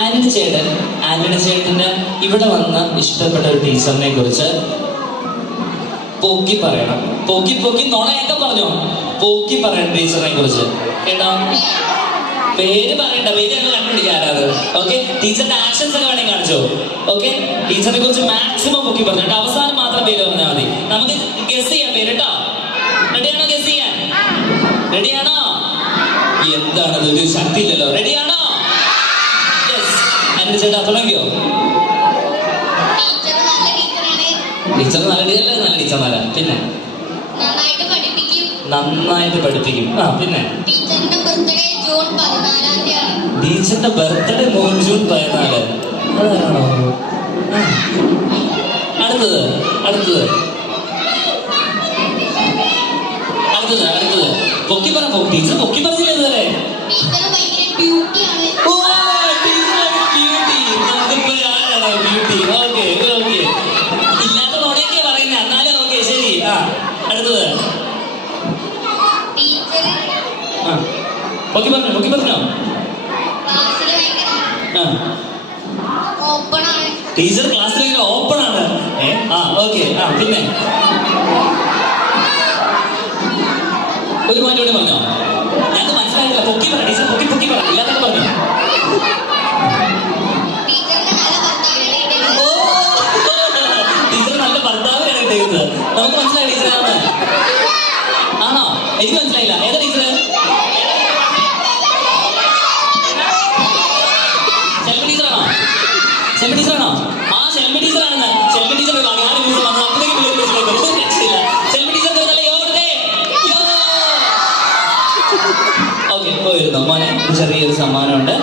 ആന്റണി ചേട്ടന് ഇവിടെ വന്ന് ഇഷ്ടപ്പെട്ട ഒരു ടീച്ചറിനെ കുറിച്ച് പോക്കി പറയണം. പോക്കി നുണയൊക്കെ പറഞ്ഞോ. പോക്കി പറയണം ടീച്ചറിനെ കുറിച്ച് കേട്ടോ. പേര് പറയണ്ട, പേര് ഞങ്ങൾ കണ്ടുപിടിക്കാറത്. ഓക്കെ, ടീച്ചറിന്റെ ആക്ഷൻസ് ഒക്കെ വേണമെങ്കിൽ കാണിച്ചോ. ഓക്കെ, ടീച്ചറിനെ കുറിച്ച് മാക്സിമം പൊക്കി പറഞ്ഞിട്ട് അവസാനം മാത്രം പേര് പറഞ്ഞാൽ മതി. നമുക്ക് ഗസ് ചെയ്യാം പേര് കേട്ടോ. റെഡിയാണോ? ഗസ് ചെയ്യാൻ റെഡിയാണോ? എന്താണത്, ഒരു ശക്തി ഇല്ലല്ലോ. റെഡിയാണോ? യെസ്. ആന്റണി ചേട്ടാ തുടങ്ങിയോ? ടീച്ചർ നല്ല ടീച്ചറല്ലേ? നല്ല ടീച്ചർമാരാ. പിന്നെ നന്നായിട്ട് പഠിപ്പിക്കും. ആ പിന്നെ ടീച്ചറിന്റെ ബർത്ത്ഡേ ജൂൺ 14. അതാണോ? അടുത്തത് പൊക്കി പറ. ടീച്ചർ പൊക്കി പറഞ്ഞില്ല ഇതുവരെ. ഇല്ലാത്ത നോണയൊക്കെ പറയുന്നത്, എന്നാലും ഓക്കെ ശരി. ആ അടുത്തത് പൊക്കി പറഞ്ഞോ. ടീച്ചർ ക്ലാസ്സിലേക്ക് ഓപ്പൺ ആണ്. ആ ഓക്കെ. ആ പിന്നെ ഒരു പോയിന്റ് കൂടി പറഞ്ഞോ. ഞങ്ങൾക്ക് മനസ്സിലായില്ല. പൊക്കി പറ ടീച്ചർ, പൊക്കി പറ. ഇല്ലാത്തൊക്കെ പറഞ്ഞോ. ടീച്ചർ നല്ല ഭർത്താവിനാണ് കിട്ടിയത്. നമുക്ക് മനസ്സിലായി ടീച്ചറാണ്. ആണോ? എനിക്ക് മനസ്സിലായില്ല. ഏതാ ടീച്ചർ? ഷെൽബി ടീച്ചറാണോ? ആ ഷെൽബി ടീച്ചറാണെന്ന്. ഷെൽബി ടീച്ചർ ഷെൽബി ടീച്ചർ നല്ല യോഗത്തെ. ഓക്കെ, പോയിരുന്നു മോനെ. ചെറിയൊരു സമ്മാനമുണ്ട്.